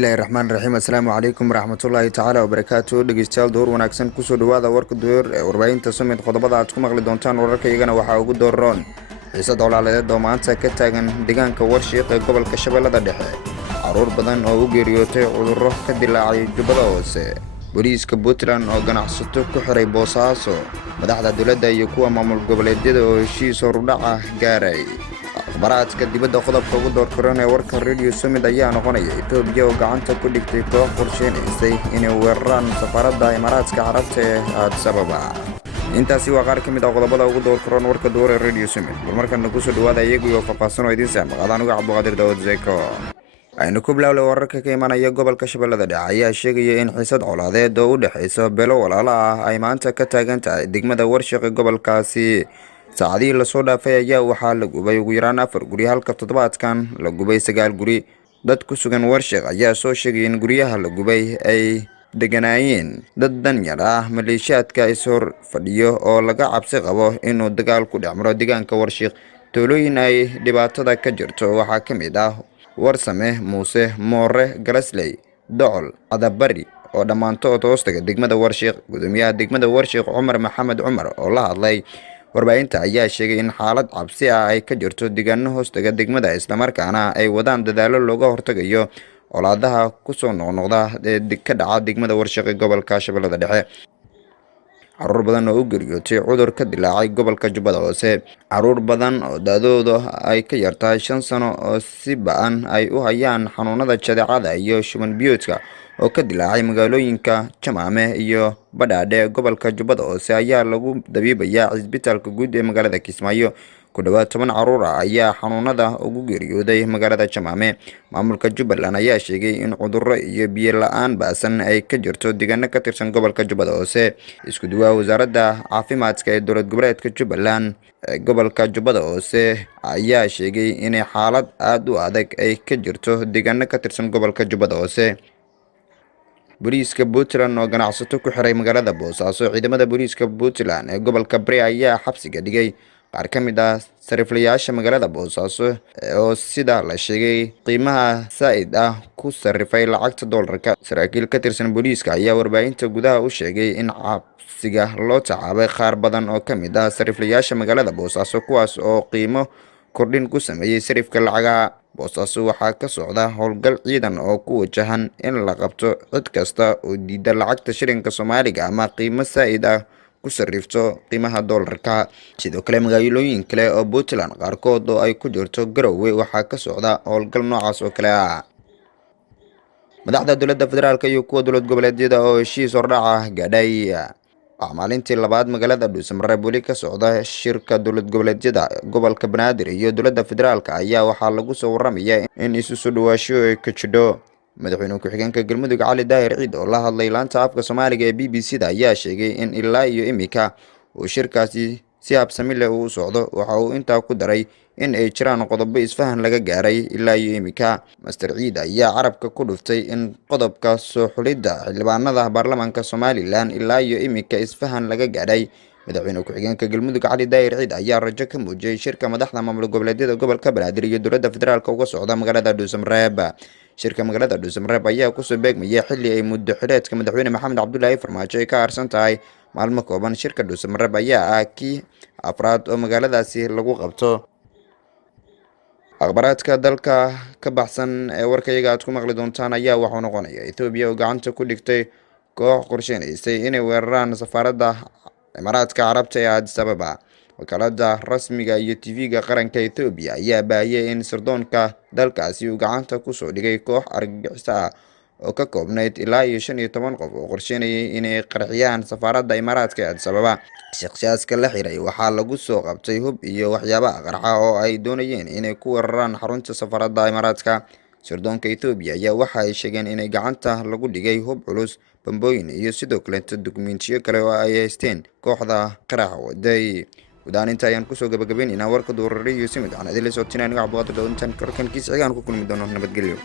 Bismillahirrahmanirrahim. Assalamu calaykum waraxmatullaahi tacaala wabarakaatuh. Dhegeystayaal door wanaagsan kusoo dhawaada warka door ee warbaahinta Summit. Qodobada aad ku maqli doontaan wararkaygana waxaa ugu dooran xiisad colaaleed oo maanta ka taagan deegaanka Warshiiq ee gobolka Shabeellada Dhexe. Caruur badan oo u geeriyootay cudurro ka dilaacay Jubbada Hoose. Booliiska Puntland oo ganacsato ku xiray Boosaaso. Madaxda dowladda iyo kuwa maamul goboleedyada oo heshiis horudhac ah gaaray. Akhbaaraadka dibadda qodobka ugu doorkaran ee warka Radio Summit ayaa noqonaya Itoobiya oo gacanta ku dhigtay koox qorsheynaysa inay weeraraan safaaradda Imaaraadka Carabta ee Addis Ababa. Intaasi waa qaar ka mid ah qodobada ugu doorkaran warka door ee Radio Summit. Markana ku soo dhawaada iyagu iyo faahfaahsan oo idin saamaqaadaan uga Cabdiqaadir Daawud Zeko. aynu ku bilaawlay wararka ka imanaya gobolka Shabeellada Dhexe ayaa sheegaya in xiisad colaadeed oo u dhaxaysa beelo walaalo ah ay maanta ka taagan tahay degmada Warshiiq ee gobolkaasi. saacadihii lasoo dhaafay ayaa waxaa la gubay ugu yaraan 4 guri halka toddobaadkan la gubay 9 guri. dad ku sugan Warshiiq ayaa soo sheegay in guryaha la gubay ay deganaayeen dad danyar ah maleeshiyaadka ishor fadhiyo oo laga cabsi qabo inuu dagaal ku dhex maro deegaanka Warshiiq. toolooyin ay dhibaatada ka jirto waxaa ka mid ah Warsame, Muuse, Moore, Galasley, Docol, Adabari oo dhammaantood hoostaga degmada Warshiiq. gudoomiyaha degmada Warshiiq Cumar Maxamed Cumar oo la hadlay warbaahinta ayaa sheegay in xaalad cabsi ah ay ka jirto deegaano hoostaga degmada islamarkaana ay wadaan dadaalo looga hortagayo colaadaha kusoo noqnoqda ee ka dhaca degmada Warshiiq ee gobolka Shabeellada Dhexe. caruur badan oo u geeriyootay cudur ka dilaacay gobolka Jubbada Hoose. caruur badan oo daadooda ay ka yartahay 5 sano oo si ba'an ay u hayaan xanuunada jadeecada iyo shuban biyoodka oo ka dilaacay magaalooyinka Jamaame iyo Badhaadhe gobolka Jubbada Hoose ayaa lagu dabiibayaa cisbitaalka guud ee magaalada Kismaayo. ku dhawaad 10 caruur ah ayaa xanuunada ugu geeriyooday magaalada Jamaame. maamulka Jubbaland ayaa sheegay in cudurro iyo biyo la'aan baasan ay ka jirto deegaano ka tirsan gobolka Jubbada Hoose. isku duwaa wasaaradda caafimaadka ee dowlad goboleedka Jubbaland ee gobolka Jubbada Hoose ayaa sheegay in xaalad aad u adag ay ka jirto deegaano ka tirsan gobolka Jubbada Hoose. booliiska Puntland oo ganacsato ku xiray magaalada Boosaaso. ciidamada booliiska Puntland ee gobolka Bari ayaa xabsiga dhigay qaar ka mid ah sariflayaasha magaalada Boosaaso oo sida la sheegay qiimaha saa'id ah ku sarifay lacagta dollarka. saraakiil ka tirsan booliiska ayaa warbaahinta gudaha u sheegay in xabsiga loo tacaabay qaar badan oo ka mid ah sariflayaasha magaalada Boosaaso kuwaas oo qiimo kordhin ku sameeyay sarifka lacagaha. Boosaaso waxaa ka socda howlgal ciidan oo ku wajahan in la qabto cid kasta oo diida lacagta shilinka Soomaaliga ama qiimo saa'id ah ku sarifto qiimaha dollarka. sidoo kale magaalooyin kale oo Puntland qaarkood oo ay ku jirto Garowe waxaa ka socda howlgal noocaas oo kale ah. madaxda dowladda federaalka iyo kuwa dowlad goboleedyada oo heshiis hordhac ah gaadhay. maalintii labaad magaalada Dhuusamareeb weli ka socda shirka dowlad goboleedyada gobolka Banaadir iyo dowladda federaalka ayaa waxaa lagu soo waramayaa in isu soo dhawaasho ay ka jidho. madaxweyne ku-xigeenka Galmudug Cali Daahir Ciid oo la hadlay laanta afka Soomaaliga ee BBC-da ayaa sheegay in ilaa iyo imika uu shirkaasi si habsami leh u socdo. waxa uu intaa ku daray in ay jiraan qodobo isfahan laga gaaray ilaa iyo imika. Master Ciid ayaa carabka ku dhuftay in qodobka soo xulidda xildhibaanada baarlamaanka Somaliland ilaa iyo imika isfahan laga gaaray. madaxweyne ku-xigeenka Galmudug Cali Daahir Ciid ayaa rajo ka muujiyay shirka madaxda maamul goboleedyada gobolka Banaadir iyo dowladda federaalka uga socda magaalada Dhuusamareeb. shirka magaalada Dhuusamareeb ayaa ku soo beegmaya xilli ay muddo xileedka madaxweyne Maxamed Cabdullaahi Farmaajo ay ka harsan tahay maalmo kooban. shirka Dhuusamareeb ayaa ah kii afraad oo magaaladaasi lagu qabto. akhbaaraadka dalka ka baxsan ee warkayaga aad ku maqli doontaan ayaa waxuu noqonaya Itoobiya oo gacanta ku dhigtay koox qorsheynaysa inay weeraraan safaaradda Imaaraadka Carabta ee Addis Ababa. wakaalada rasmiga iyo TV-ga qaranka Itoobiya ayaa baahiyay in sirdoonka dalkaasi uu gacanta ku soo dhigay koox argagixiso ah oo ka koobnayd ilaa iyo 15 qof oo qorsheynayay inay qarxiyaan safaaradda Imaaraadka ee Addis Ababa. shakhsiyaadka la xiray waxaa lagu soo qabtay hub iyo waxyaabaha qarxa oo ay doonayeen inay ku weeraraan xarunta safaaradda Imaaraadka. sirdoonka Itoobiya ayaa waxa ay sheegeen inay gacanta lagu dhigay hub culus, bambooyin iyo sidoo kale dukumiintiyo kale oo ay haysteen kooxda qaraxa waday. gudahaan inta ayaan kusoo gabagabaynaynaa warka duurare iyo simid aan idin la soo tinaan Cabdiqaadir Daawud. intaan korkankiisa xigaan ku kulmi doono nabadgelyo.